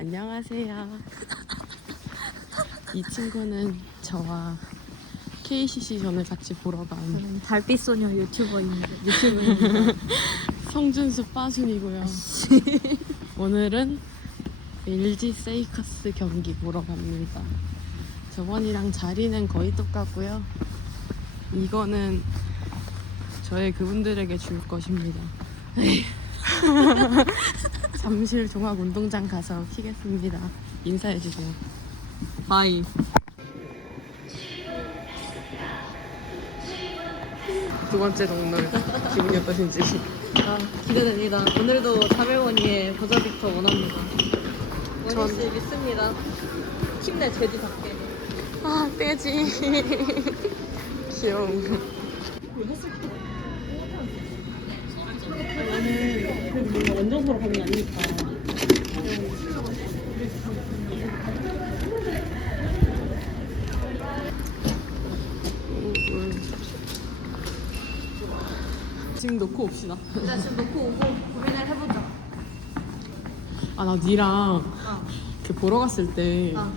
안녕하세요. 이 친구는 저와 KCC전을 같이 보러 간 저는 달빛 소녀 유튜버입니다. 유튜브입니다. 성준수 빠순이고요. 오늘은 LG 세이커스 경기 보러 갑니다. 저번이랑 자리는 거의 똑같고요. 이거는 저의 그분들에게 줄 것입니다. 잠실 종합운동장 가서 키겠습니다. 인사해 주세요. 바이. 두 번째 동물 기분이 어떠신지. 아, 기대됩니다. 오늘도 400원이의 버저비터 원합니다. 전- 원희 씨 믿습니다. 힘내 제주답게. 아 떼지. 귀여 지금 놓고 옵시다. 일단 지금 놓고 오고 고민을 해보자. 아 나 니랑 어. 그 보러 갔을 때 어.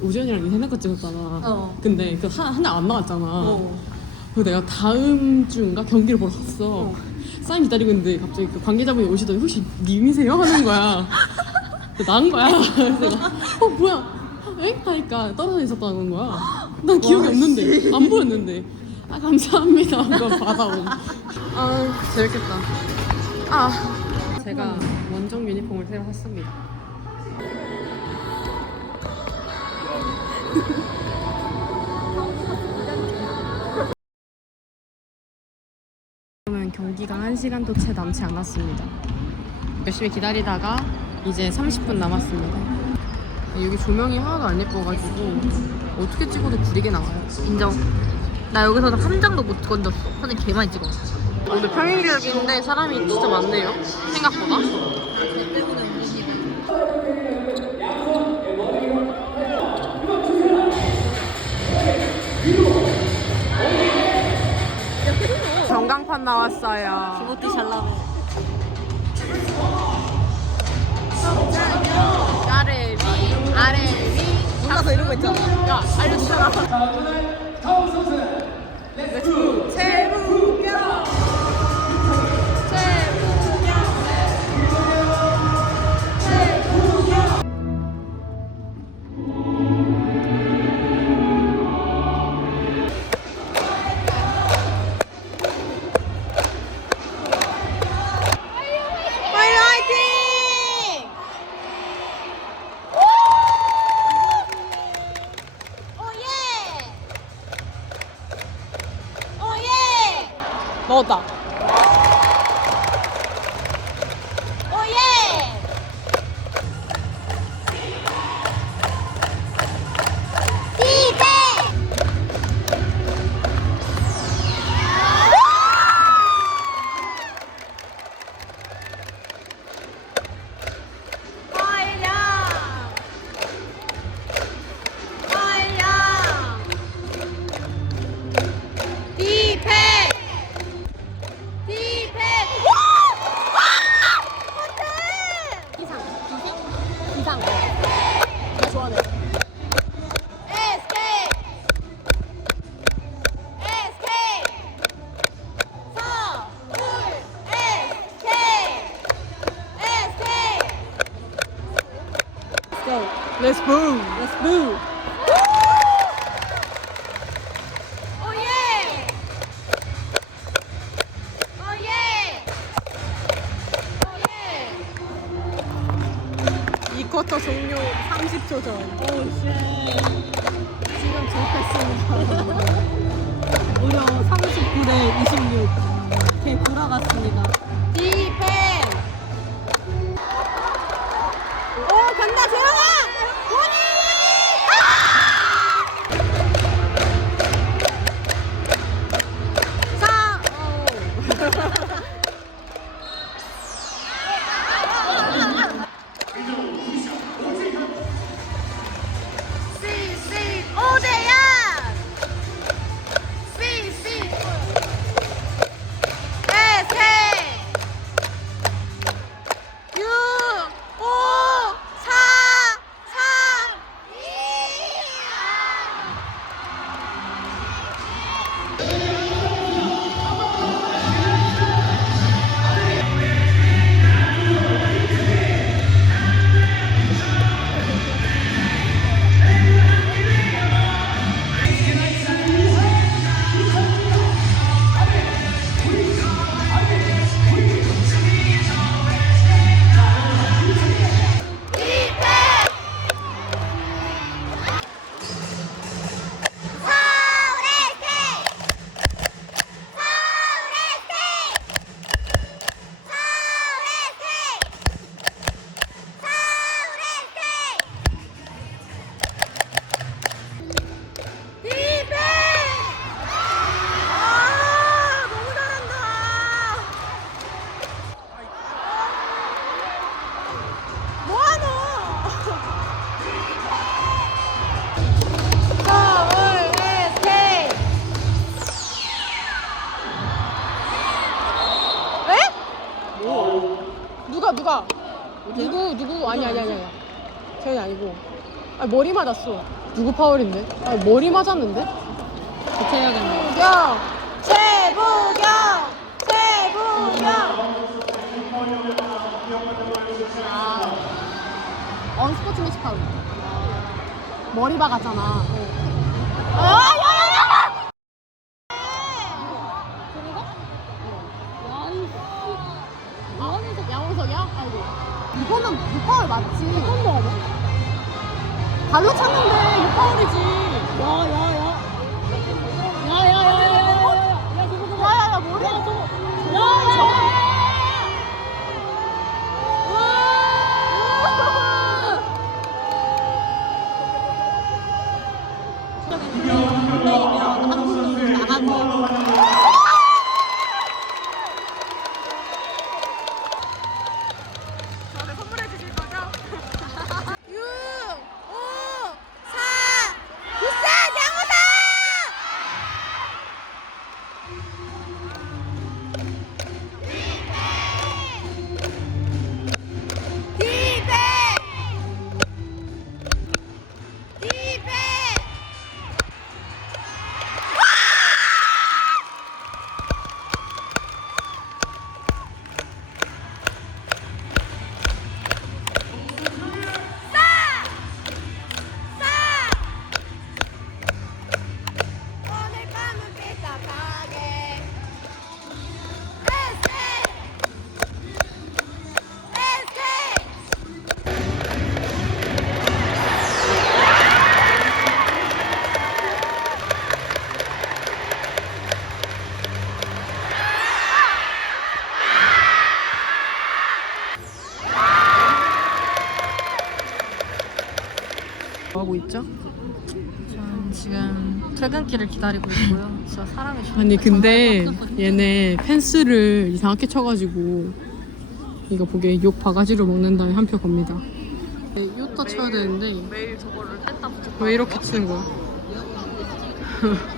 우전이랑 니 해놓고 찍었잖아. 어. 근데 그 하나 안 나왔잖아. 어. 그래서 내가 다음 주인가 경기를 보러 갔어. 어. 사인 기다리고 있는데 갑자기 그 관계자분이 오시더니 혹시 님이세요? 하는 거야. 나은 거야. 그래서 내가 어 뭐야? 엥? 하니까 떨어져 있었다는 거야. 난 기억이 없는데 안 보였는데. 아 감사합니다. 그거 받아온. 아 재밌겠다. 아 제가 원정 유니폼을 새로 샀습니다. 경기가 1시간도 채 남지 않았습니다. 열심히 기다리다가 이제 30분 남았습니다. 여기 조명이 하나도 안 예뻐가지고 어떻게 찍어도 구리게 나와요. 인정. 나 여기서는 한 장도 못 건졌어. 사진 개 많이 찍었어. 오늘 평일인데 사람이 진짜 많네요. 생각보다. 전광판 나왔어요. 기모티 잘 나네. 아래 위 아래 위. 몰라서 이런 거 있잖아. 야 알려주잖아. 넣었다. Move. Let's move. 이 쿼터 종료 30초 전. 오, 쉣. 지금 졸업했습니다. 무려 39대 26. 개 돌아갔습니다. 아니 아니 아니 아니. 저희 아니고. 아 머리 맞았어. 누구 파울인데? 아 머리 맞았는데? 교체해야겠네. 부경! 최부경! 최부경! 언스포츠 매치 파울. 머리 박았잖아. 아, 6파울 맞지? 처음 봐봐. 발로 찼는데 6파울이지. 야, 야, 야. 야, すごい! 뭐 하고 있죠? 저는 지금 퇴근길을 기다리고 있고요. 진짜 사람이 좀 아니 근데 얘네 펜스를 이상하게 쳐가지고 이거 보기에 욕 바가지로 먹는 다음에 한 표 겁니다. 네, 요따 쳐야 되는데 매일 저거를 뺐다 붙였다. 왜 이렇게 치는 거야?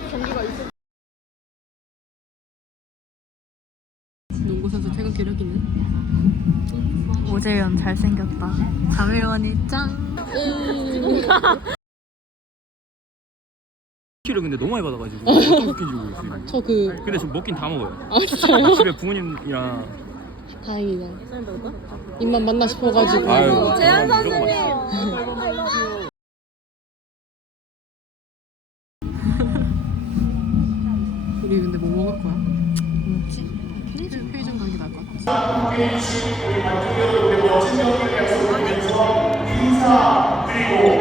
오재현 잘생겼다. 자매원이 짱. 키를 근데 너무 많이 받아가지고 어떤 쿠키인지 모르겠어요. 저그 근데 저 먹긴 다 먹어요. 아 진짜요? 집에 부모님이랑 다행이다. 입만 만나 싶어가지고. 아유 재현 선수님. 우리 근데 뭐 먹을 거야? 뭐지? 편의점 편의점 가는 게 나을 것 같아. 아니? 인사 그리고